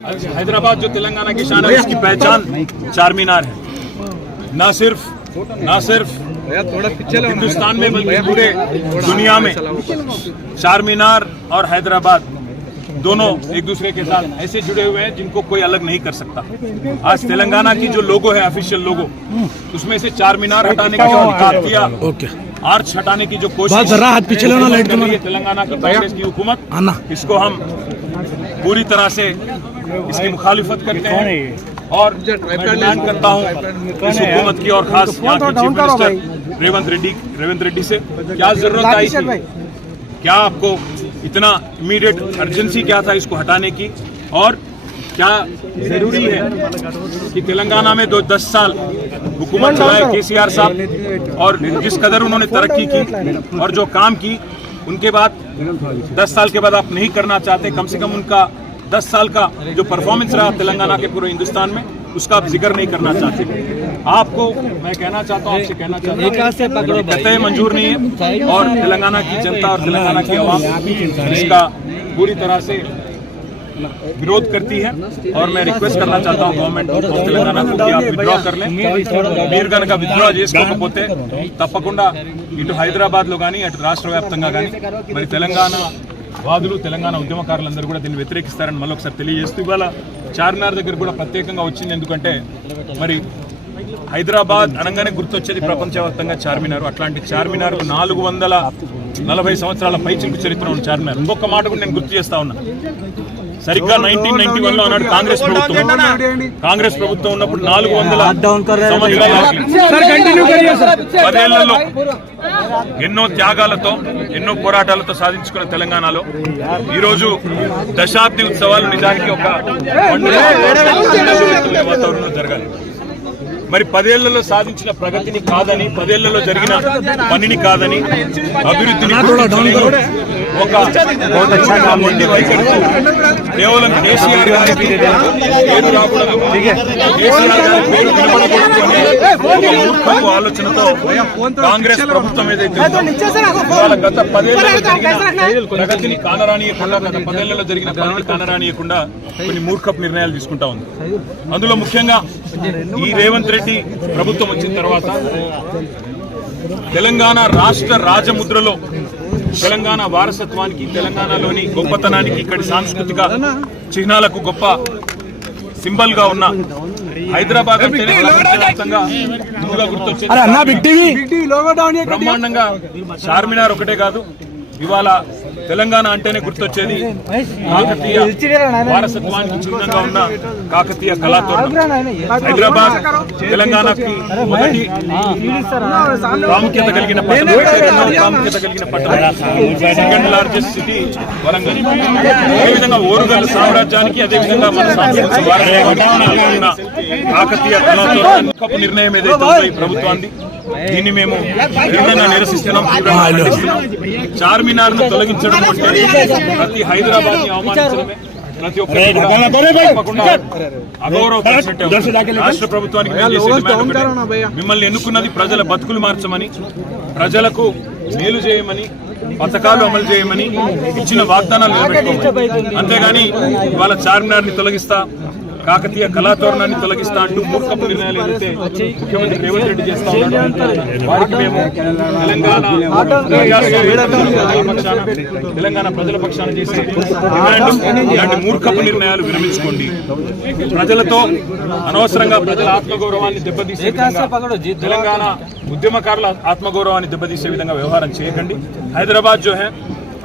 हैदराबाद जो तेलंगाना की शान है, इसकी पहचान चार मीनार है। ना सिर्फ हिंदुस्तान में बल्कि पूरे दुनिया में चार मीनार और हैदराबाद दोनों एक दूसरे के साथ ऐसे जुड़े हुए हैं जिनको कोई अलग नहीं कर सकता। आज तेलंगाना की जो लोगो है, ऑफिशियल लोगो, उसमें से चार मीनार हटाने की जो निकाल किया, आर्च हटाने की जो कोशिश तेलंगाना की कांग्रेस की हुकूमत, इसको हम पूरी तरह से इसकी मुखालिफत करते हैं और मैं डिमांड करता हूं इस हुकूमत की और खास यहाँ के चीफ मिनिस्टर रेवंत रेड्डी से, क्या जरूरत आई थी, क्या आपको इतना इमीडिएट अर्जेंसी क्या था इसको हटाने की, और क्या जरूरी है कि तेलंगाना में 10 साल हुकूमत चलाए केसीआर साहब और जिस कदर उन्होंने तरक्की की और जो काम की, उनके बाद 10 साल के बाद आप नहीं करना चाहते, कम से कम उनका 10 साल का जो परफॉर्मेंस रहा तेलंगाना के पूरे हिंदुस्तान में, उसका आप जिक्र नहीं करना चाहते। आपको मैं कहना चाहता हूँ, आपसे कहना चाहता हूँ, कतई मंजूर नहीं है और तेलंगाना की जनता और तेलंगाना की आवाम इसका पूरी तरह से विरोध करती है। और मैं रिक्वेस्ट करना चाहता हूँ गवर्नमेंट ऑफ तेलंगाना को कि आप विड्रॉ कर लें। మీరు కనుక విత్డ్రా చేసుకోకపోతే తప్పకుండా ఇటు హైదరాబాద్లో కానీ అటు రాష్ట్ర వ్యాప్తంగా కానీ మరి తెలంగాణ వాదులు, తెలంగాణ ఉద్యమకారులందరూ కూడా దీన్ని వ్యతిరేకిస్తారని మళ్ళీ ఒకసారి తెలియజేస్తూ, ఇవాళ చార్మినార్ దగ్గర కూడా ప్రత్యేకంగా వచ్చింది. ఎందుకంటే మరి హైదరాబాద్ అనగానే గుర్తొచ్చేది ప్రపంచవ్యాప్తంగా చార్మినార్. అట్లాంటి చార్మినార్ 440 సంవత్సరాల పైచిలుకు చరిత్ర ఉన్న చార్మినార్. ఇంకొక మాట కూడా నేను గుర్తు చేస్తా ఉన్నా, సరిగ్గా 1991లో ఆనాడు కాంగ్రెస్ ప్రభుత్వం ఉన్నప్పుడు 400 10ఏళ్లలో ఎన్నో త్యాగాలతో, ఎన్నో పోరాటాలతో సాధించుకున్న తెలంగాణలో ఈరోజు దశాబ్ది ఉత్సవాలు నిజానికి ఒక వాతావరణంలో జరగాలి. మరి 10ఏళ్లలో సాధించిన ప్రగతిని కాదని, 10ఏళ్లలో జరిగిన పనిని కాదని, అభివృద్ధిని ఒక మొండి వైఖరితో కేవలం కేసీఆర్ గారి పేరు రాకూడదు, కేసీఆర్ గారి పేరు వినపడకూడదు అనే ఒక మూర్ఖపు ఆలోచనతో కాంగ్రెస్ ప్రభుత్వం ఏదైతే గత 10ఏళ్లలో జరిగిన ప్రగతిని కానరానియకుండా, గత 10ఏళ్లలో జరిగిన పనిని కానరానియకుండా కొన్ని మూర్ఖపు నిర్ణయాలు తీసుకుంటా ఉంది. అందులో ముఖ్యంగా ఈ రేవంత్ రెడ్డి ప్రభుత్వం వచ్చిన తర్వాత తెలంగాణ రాష్ట్ర రాజముద్రలో తెలంగాణ వారసత్వానికి, తెలంగాణలోని గొప్పతనానికి, ఇక్కడి సాంస్కృతిక చిహ్నాలకు గొప్ప సింబల్ గా ఉన్న హైదరాబాద్ ముందుగా గుర్తొచ్చేది బ్రహ్మాండంగా చార్మినార్ ఒకటే కాదు, ఇవాళ తెలంగాణ అంటేనే గుర్తొచ్చేది కాకతీయ వారసత్వానికి చిహ్నంగా ఉన్న కాకతీయ కళాతోరణం. హైదరాబాద్ తెలంగాణకి మొదటి ప్రాముఖ్యత కలిగిన పట్టణం, సెకండ్ లార్జెస్ట్ సిటీ వరంగల్. అదేవిధంగా ఓరుగల్ సామ్రాజ్యానికి, అదేవిధంగా మన సాంస్కృతిక వారసత్వానికి ఉన్న కాకతీయ కళాతోరణం నిర్ణయం ఏదైతే ఉందో ఈ ప్రభుత్వాన్ని, దీన్ని మేము తీవ్రంగా నిరసిస్తున్నాం, తీవ్రంగా ఖండిస్తున్నాం. చార్మినార్ ను తొలగించడం అంటే ప్రతి హైదరాబాద్ ని అవమానించడమే, ప్రతి ఒక్కరు తప్పకుండా అగౌరవపరిచినట్టే. రాష్ట్ర ప్రభుత్వానికి మేము చేసే డిమాండ్ ఒకటే, మిమ్మల్ని ఎన్నుకున్నది ప్రజల బతుకులు మార్చమని, ప్రజలకు మేలు చేయమని, పథకాలు అమలు చేయమని, ఇచ్చిన వాగ్దానాలు నిలబెట్టుకోమని. అంతేగాని ఇవాళ చార్మినార్ ని తొలగిస్తా, కాకతీయ కళాతోరణాన్ని తొలగిస్తా అంటూ మూర్ఖపు నిర్ణయాలు ఏదైతే ముఖ్యమంత్రి రేవంత్ రెడ్డి చేస్తా ఉన్నాడు, వారికి మేము తెలంగాణ ప్రజల పక్షాన చేసే డిమాండ్, ఇలాంటి మూర్ఖపు నిర్ణయాలు విరమించుకోండి. ప్రజలతో అనవసరంగా ప్రజల ఆత్మగౌరవాన్ని దెబ్బతీసే విధంగా, తెలంగాణ ఉద్యమకారుల ఆత్మగౌరవాన్ని దెబ్బతీసే విధంగా వ్యవహారం చేయకండి. హైదరాబాద్ जो है